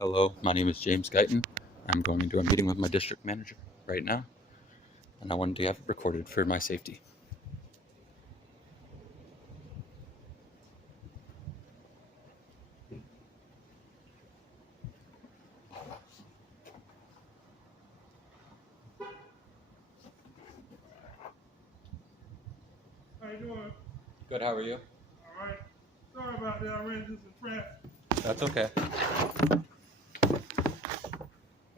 Hello, my name is James Guyton. I'm going into a meeting with my district manager right now, and I wanted to have it recorded for my safety. How you doing? Good, how are you? All right. Sorry about that. I ran into some traffic. That's okay.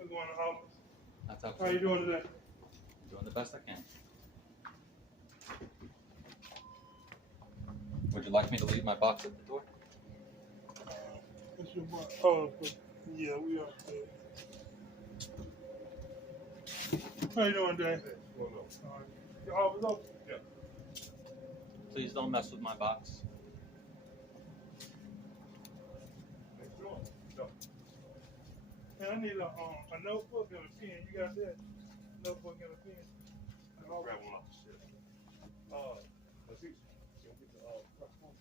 I'm going to the office. That's How you absolutely doing today? I'm doing the best I can. Would you like me to leave my box at the door? What's your boss? Oh, okay. Yeah, we are. How you doing today? All right. Your office open? Yeah. Please don't mess with my box. No. And I need a notebook and a pen. You got that? Notebook and a pen. I'll grab one off the shelf. Let's see. You'll get the phone.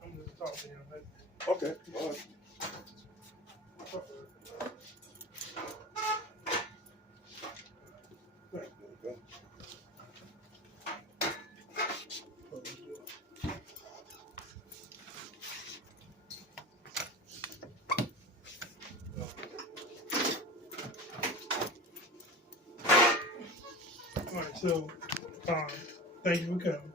I'm just talking to him. Okay, all right. Okay. All right, so thank you for coming.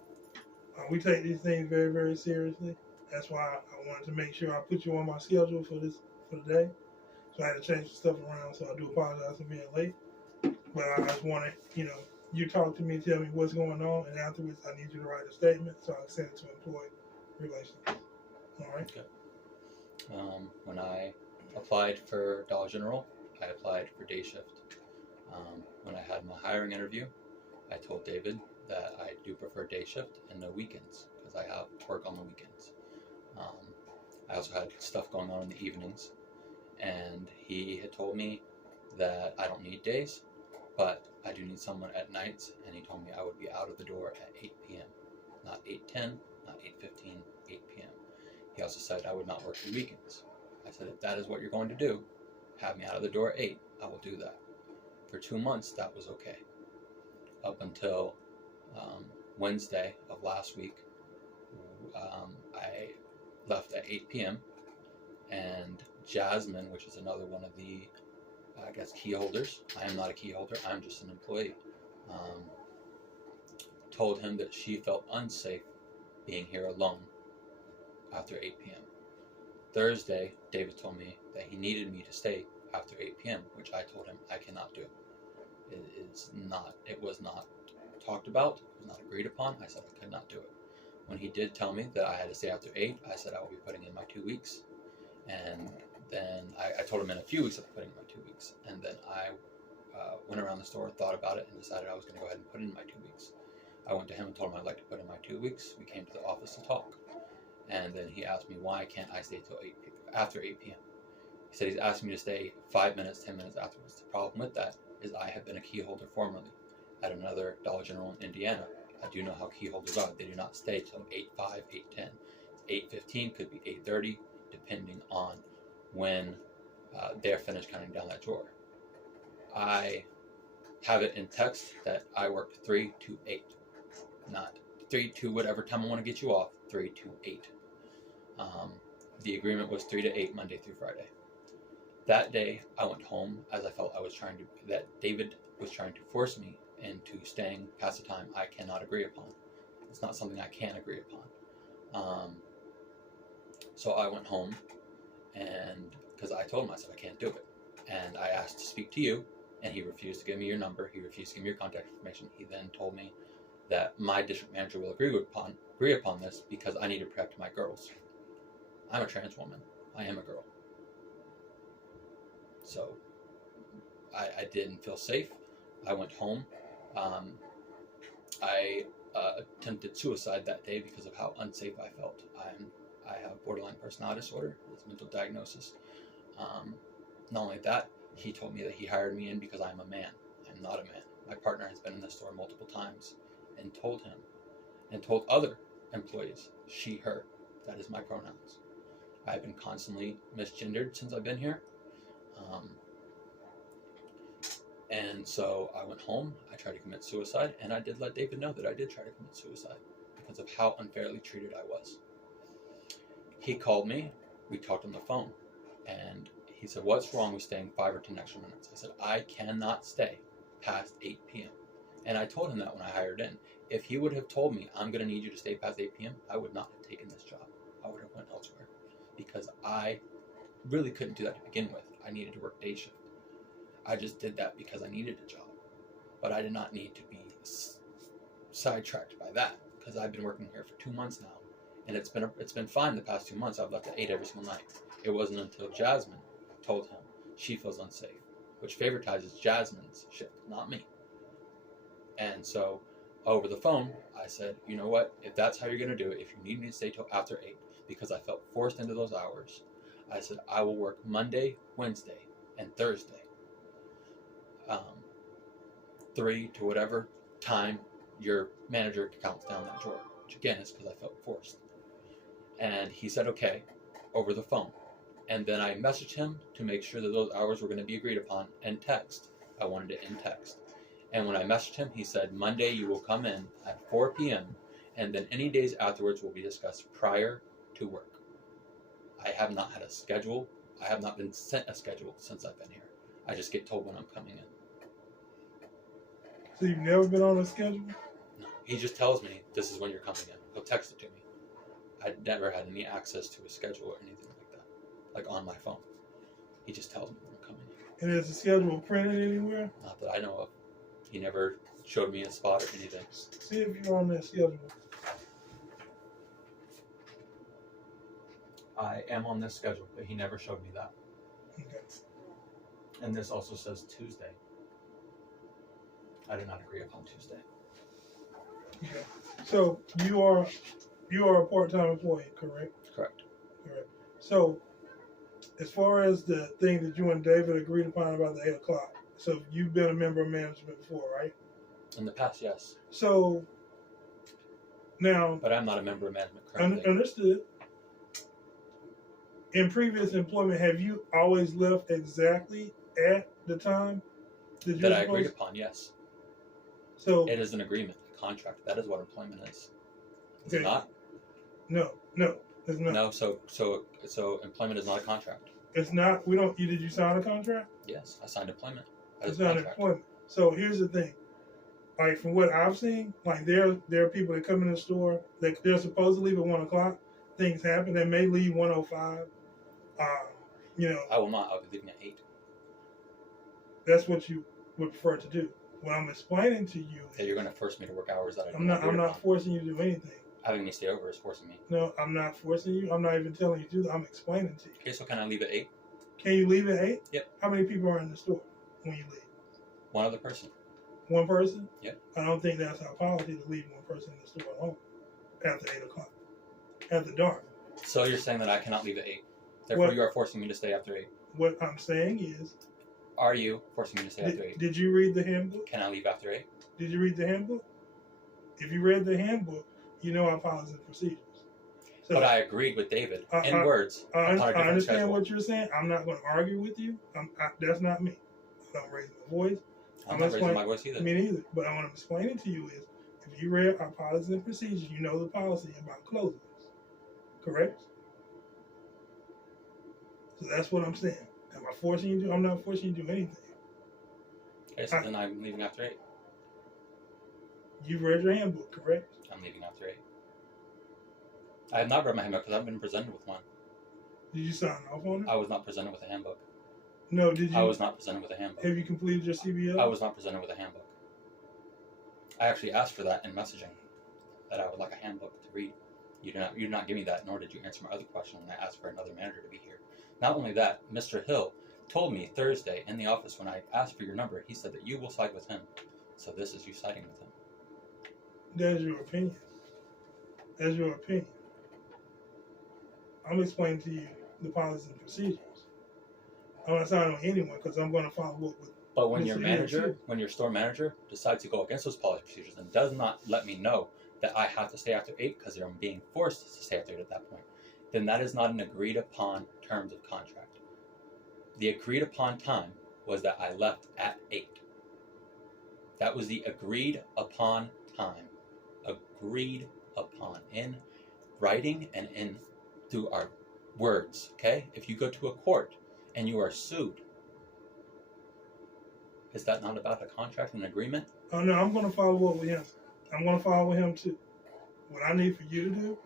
We take these things very, very seriously. That's why I wanted to make sure I put you on my schedule for the day. So I had to change some stuff around. So I do apologize for being late. But I just wanted, you talk to me, tell me what's going on, and afterwards I need you to write a statement so I can send it to employee relations. All right. Okay. When I applied for Dollar General, I applied for day shift. When I had my hiring interview, I told David that I do prefer day shift and no weekends because I have work on the weekends. I also had stuff going on in the evenings, and he had told me that I don't need days, but I do need someone at nights, and he told me I would be out of the door at 8 p.m. Not 8:10, not 8:15, 8 p.m. He also said I would not work the weekends. I said, if that is what you're going to do, have me out of the door at 8, I will do that. For 2 months, that was okay. Up until Wednesday of last week, I left at 8 p.m. and Jasmine, which is another one of the, key holders. I am not a key holder. I'm just an employee. Told him that she felt unsafe being here alone after 8 p.m. Thursday, David told me that he needed me to stay after 8 p.m., which I told him I cannot do. It was not talked about, it was not agreed upon. I said I could not do it. When he did tell me that I had to stay after 8, I said I will be putting in my 2 weeks. And then I told him in a few weeks I'll be putting in my 2 weeks. And then I went around the store, thought about it, and decided I was going to go ahead and put in my 2 weeks. I went to him and told him I'd like to put in my 2 weeks. We came to the office to talk. And then he asked me why can't I stay till after 8 p.m. He said he's asking me to stay 5 minutes, 10 minutes afterwards. The problem with that is I have been a key holder formerly at another Dollar General in Indiana. I do know how key holders are. They do not stay till 8:05, 8:10. 8:15 could be 8:30, depending on when they're finished counting down that drawer. I have it in text that I work 3 to 8, not 3 to whatever time I want to get you off, 3 to 8. The agreement was 3 to 8, Monday through Friday. That day, I went home as I felt that David was trying to force me into staying past the time I cannot agree upon. It's not something I can agree upon. So I went home, and because I told him, I said I can't do it. And I asked to speak to you, and he refused to give me your number. He refused to give me your contact information. He then told me that my district manager will agree upon this because I need to protect my girls. I'm a trans woman. I am a girl. So I didn't feel safe. I went home. I attempted suicide that day because of how unsafe I felt. I have borderline personality disorder. It's a mental diagnosis. Not only that, he told me that he hired me in because I'm a man. I'm not a man. My partner has been in the store multiple times and told him and told other employees, she, her. That is my pronouns. I've been constantly misgendered since I've been here. And so I went home, I tried to commit suicide, and I did let David know that I did try to commit suicide because of how unfairly treated I was. He called me, we talked on the phone, and he said, what's wrong with staying 5 or 10 extra minutes? I said, I cannot stay past 8 p.m. And I told him that when I hired in. If he would have told me, I'm going to need you to stay past 8 p.m., I would not have taken this job. I would have went elsewhere because I really couldn't do that to begin with. I needed to work day shift. I just did that because I needed a job. But I did not need to be sidetracked by that because I've been working here for 2 months now. And it's been fine the past 2 months. I've left at 8 every single night. It wasn't until Jasmine told him she feels unsafe, which favoritizes Jasmine's shift, not me. And so over the phone, I said, you know what? If that's how you're going to do it, if you need me to stay till after 8, because I felt forced into those hours, I said, I will work Monday, Wednesday, and Thursday. 3 to whatever time your manager counts down that drawer, which again is because I felt forced. And he said, okay, over the phone. And then I messaged him to make sure that those hours were going to be agreed upon and text. I wanted it in text. And when I messaged him, he said, Monday you will come in at 4 p.m. and then any days afterwards will be discussed prior to work. I have not had a schedule. I have not been sent a schedule since I've been here. I just get told when I'm coming in. So you've never been on a schedule? No, he just tells me this is when you're coming in. He'll text it to me. I never had any access to a schedule or anything like that, like on my phone. He just tells me when I'm coming in. And is the schedule printed anywhere? Not that I know of. He never showed me a spot or anything. See if you're on that schedule. I am on this schedule, but he never showed me that. Okay. And this also says Tuesday. I did not agree upon Tuesday. Okay. So you are a part-time employee, correct? Correct. Correct. So as far as the thing that you and David agreed upon about the 8 o'clock, so you've been a member of management before, right? In the past, yes. So now, But I'm not a member of management currently. Understood. In previous employment, have you always left exactly at the time that That I agreed upon, yes. So It is an agreement, a contract. That is what employment is. Is Okay. it not? no, it's not. No, so employment is not a contract. It's not. We don't. Did you sign a contract? Yes, I signed employment. That It's is a not contract. employment. So here's the thing. Like from what I've seen, like there are people that come in the store. They're supposed to leave at 1 o'clock. Things happen. They may leave 1:05. I will not. I'll be leaving at 8. That's what you would prefer to do. What I'm explaining to you, That you're going to force me to work hours that I I'm not agree upon. forcing you to do anything. Having me stay over is forcing me. No, I'm not forcing you. I'm not even telling you to do that. I'm explaining to you. Okay, so can I leave at 8? Can you leave at 8? Yep. How many people are in the store when you leave? One other person. One person? Yep. I don't think that's our policy to leave one person in the store alone after 8 o'clock. After dark. So you're saying that I cannot leave at 8. Therefore, What? you are forcing me to stay after 8. What I'm saying is, Are you forcing me to stay after 8? did you read the handbook? Can I leave after 8? Did you read the handbook? If you read the handbook, you know our policies and procedures. So But I agreed with David in words I upon a different understand schedule. what you're saying. I'm not going to argue with you. That's not me. I don't raise my voice. I'm not raising my voice either. Me neither. But what I'm explaining to you is, if you read our policies and procedures, you know the policy about closings. Correct? So that's what I'm saying. Am I forcing you to do? I'm not forcing you to do anything. Okay, so then I'm leaving after 8. You've read your handbook, correct? I'm leaving after 8. I have not read my handbook because I haven't been presented with one. Did you sign off on it? I was not presented with a handbook. No, did you? I was not presented with a handbook. Have you completed your CBO? I was not presented with a handbook. I actually asked for that in messaging, that I would like a handbook to read. You did not give me that, nor did you answer my other question when I asked for another manager to be here. Not only that, Mr. Hill told me Thursday in the office when I asked for your number, he said that you will side with him. So this is you siding with him. That's your opinion. That's your opinion. I'm explaining to you the policies and procedures. I'm not signing on anyone because I'm going to follow up with. But when Mr. your Hill, manager, too. when your store manager decides to go against those policy procedures and does not let me know that I have to stay after 8 because I'm being forced to stay after 8 at that point, then that is not an agreed upon terms of contract. The agreed upon time was that I left at 8. That was the agreed upon time. Agreed upon in writing and in through our words. Okay? If you go to a court and you are sued, is that not about a contract and agreement? Oh no, I'm going to follow up with him. I'm going to follow with him too. What I need for you to do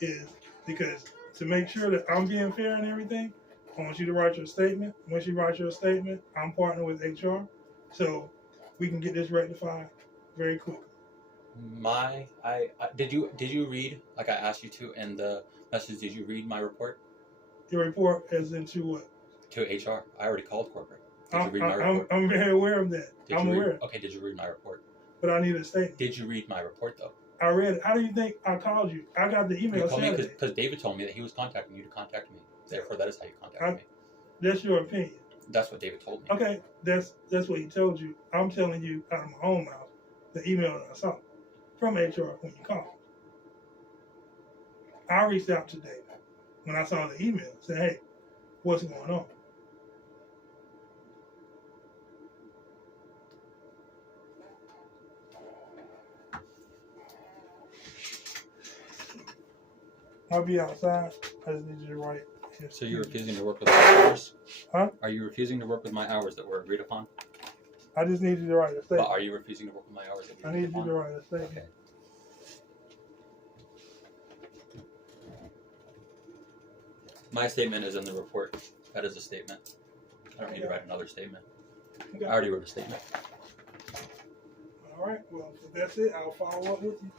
is, because to make sure that I'm being fair and everything, I want you to write your statement. Once you write your statement, I'm partnering with HR, so we can get this rectified very quickly. Did you read, like I asked you to in the message, did you read my report Your report as into what? to HR? I already called corporate. Did you read my report? I'm very aware of that. Did I'm you read, aware. okay, did you read my report? But I need a statement. Did you read my report though? I read it. How do you think I called you? I got the email You called me Saturday. because David told me that he was contacting you to contact me. Therefore, that is how you contacted me. That's your opinion. That's what David told me. Okay, that's what he told you. I'm telling you out of my own mouth the email that I saw from HR when you called. I reached out to David when I saw the email, said, "Hey, what's going on?" I'll be outside. I just need you to write. So you're refusing to work with my hours? Huh? Are you refusing to work with my hours that were agreed upon? I just need you to write a But statement. are you refusing to work with my hours that we I agreed need you upon? to write a statement. Okay. My statement is in the report. That is a statement. I don't need to write another statement. Okay. I already wrote a statement. All right. Well, if that's it, I'll follow up with you.